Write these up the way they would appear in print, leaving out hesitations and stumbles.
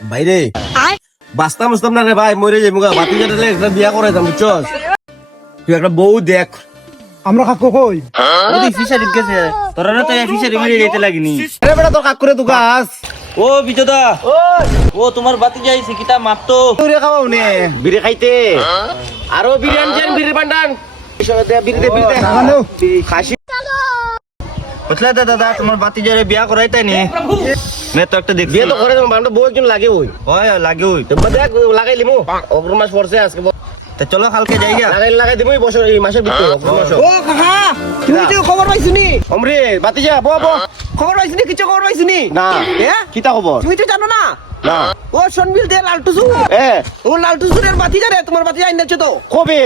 বাইরে বাস্তাম বাস্তাম না রে ভাই, মরে যাই মুগা বাতি জানালে একটা বিয়া করে দাম, বুঝছস? তুই একটা বউ দেখ। আমরা কাকু কই ওদি ফিশারি গেছে তোরা না তো ফিশারি মিলে যেতে লাগিনি। আরে বেটা তোর কাক করে তুই গাছ ও বিজদা ও তোমার বাতি যাইছে কিতা মাপতো তুই খাওয়াও নে বিড়ি খাইতে, আরো বিরিয়ানি দেন, বিড়ি বান্ডান বিড়ি দে খাসি। বুঝলে দাদা তোমার বাতি যারে বিয়া করাইতাই নি মে তো একটা দেখছি বিয়ে তো করে দেবো, বান্ডা বউ একজন লাগে ওই হয় লাগে ওই তো দেখ লাগাই লিমু, অগ্র মাস পড়ছে আজকে তা চলো কালকে যাই গা। লাগাই দিবো এই বছর, এই মাসের ভিতরে অগ্র মাস। ও কাকা তুমি তো খবর পাইছুনি অমরে বাতি যা বো খবর পাইছুনি কিছু খবর পাইছুনি না এ কিতা খবর তুমি তো জানো না না ও সনবিল দে লালটুসু এ ও লালটুসুরের বাতি জানে তোমার বাতি আইনাছে তো কবে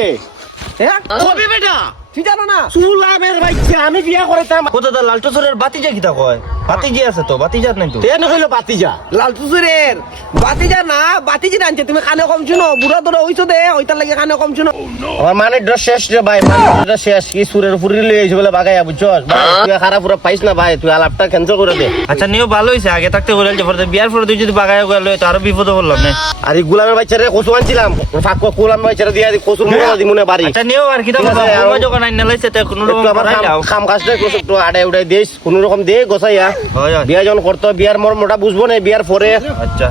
হ্যাঁ কবে বেটা তুই জানো না সুলামের বাচ্চা আমি বিয়া করেতাম ও দাদা লালটু সরের বাতি যা কিতা কয় বাতি জি আছে তো বাতি যাত নাই তো তেন হইলো বাতি যা লালটুসুরের বাতি যা না বাতি জি আনছে তুমি কানে কম শুনো বুড়া তোরা হইছো দে ওইটার লাগে কানে কম শুনো আমার মানে ড্রেস শেষ রে ভাই, মানে ড্রেস শেষ কি সুরের ফুরি লই আইছ বলে বাগাইয়া, বুঝছস ভাই? তুই খারাপ পুরো পাইছ না ভাই, তুই আলাপটা ক্যান্সেল করে দে। আচ্ছা নিও ভালো হইছে আগে থাকতে বলে যে পরে বিয়ার পরে তুই যদি বাগায় গেল তো আরো বিপদ বললাম না। আর এই গুলামের বাচ্চারে কচু আনছিলাম, ফাঁক গুলাম বাচ্চারা দিয়া দি কচুর মুখে দি মনে বাড়ি। আচ্ছা নিও আর কিতা ঠিক আছে, করবা যখন আইন লাইছে তে কোনো রকম একটু আমার করাই যাও কাম কাজটা একটু আড়াই উড়াই দিস, কোন রকম দে গোছাইয়া। হয় হয় বিয়া যখন করতো বিয়ার মোটা বুঝবো না, বিয়ার পরে আচ্ছা